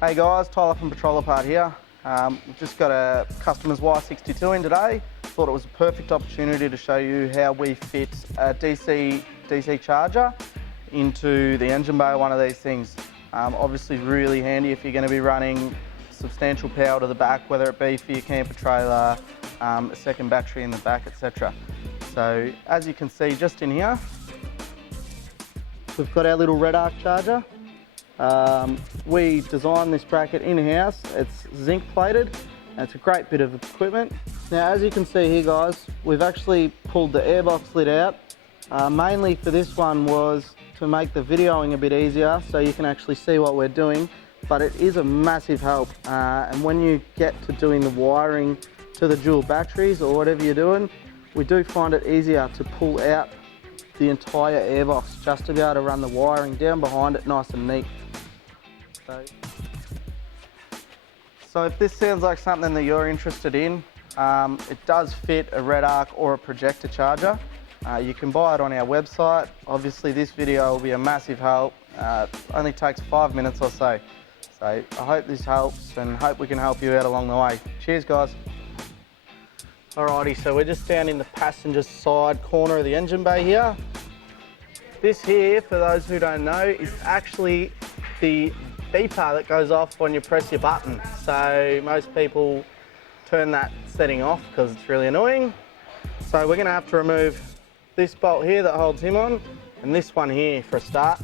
Hey guys, Tyler from Patrolapart here. We've just got a customer's Y62 in today. Thought it was a perfect opportunity to show you how we fit a DC charger into the engine bay of one of these things. Obviously really handy if you're going to be running substantial power to the back, whether it be for your camper trailer, a second battery in the back, etc. So as you can see just in here, we've got our little Redarc charger. We designed this bracket in-house. It's zinc plated and it's a great bit of equipment. Now as you can see here guys, we've actually pulled the airbox lid out. Mainly for this one was to make the videoing a bit easier so you can actually see what we're doing, but it is a massive help. And when you get to doing the wiring to the dual batteries or whatever you're doing, we do find it easier to pull out the entire airbox just to be able to run the wiring down behind it nice and neat. So if this sounds like something that you're interested in, it does fit a Redarc or a Projecta charger. You can buy it on our website. Obviously this video will be a massive help. Only takes 5 minutes or so. So I hope this helps and hope we can help you out along the way. Cheers guys. Alrighty, so we're just down in the passenger side corner of the engine bay here. This here, for those who don't know, is actually the beeper that goes off when you press your button. So most people turn that setting off because it's really annoying. So we're going to have to remove this bolt here that holds him on and this one here for a start.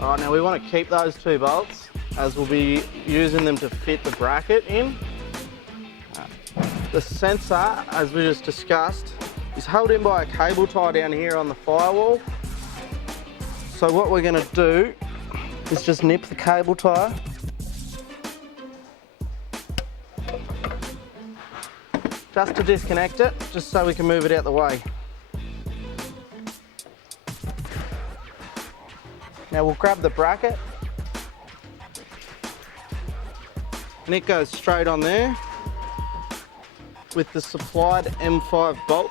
Alright, now we want to keep those two bolts as we'll be using them to fit the bracket in. The sensor, as we just discussed, is held in by a cable tie down here on the firewall. So what we're going to do is just nip the cable tie. Just to disconnect it, just so we can move it out the way. Now we'll grab the bracket and it goes straight on there with the supplied M5 bolt.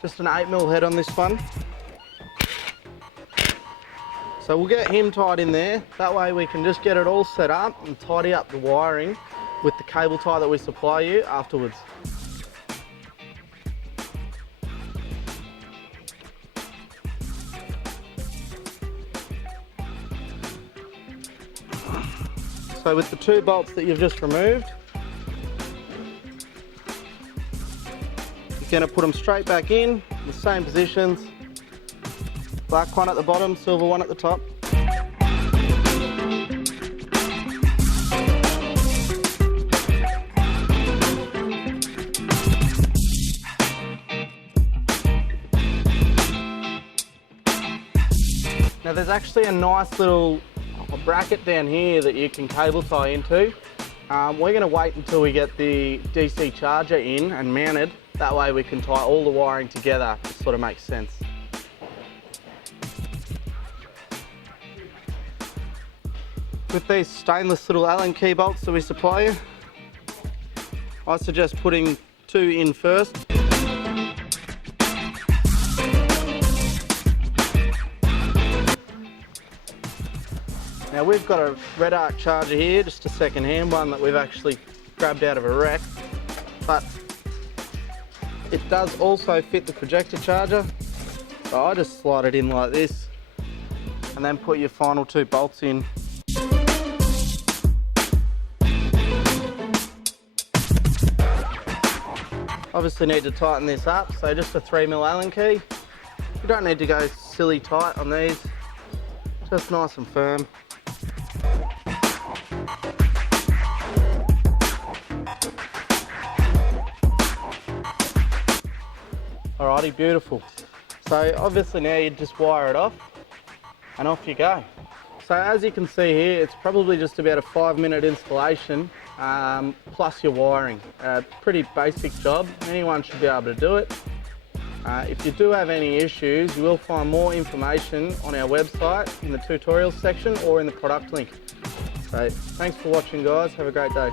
Just an 8mm head on this one. So we'll get him tied in there. That way we can just get it all set up and tidy up the wiring with the cable tie that we supply you afterwards. So with the two bolts that you've just removed, you're going to put them straight back in the same positions. Black one at the bottom, silver one at the top. Now there's actually a nice little bracket down here that you can cable tie into. We're going to wait until we get the DC charger in and mounted. That way we can tie all the wiring together. It sort of makes sense. With these stainless little Allen key bolts that we supply you, I suggest putting two in first. Now we've got a Redarc charger here, just a second-hand one that we've actually grabbed out of a wreck, but it does also fit the Projecta charger. So I just slide it in like this and then put your final two bolts in. Obviously need to tighten this up, so just a 3mm Allen key. You don't need to go silly tight on these, just nice and firm. Alrighty, beautiful. So obviously now you just wire it off and off you go. So as you can see here, it's probably just about a 5-minute installation plus your wiring. Pretty basic job, anyone should be able to do it. If you do have any issues, you will find more information on our website in the tutorials section or in the product link. So thanks for watching, guys. Have a great day.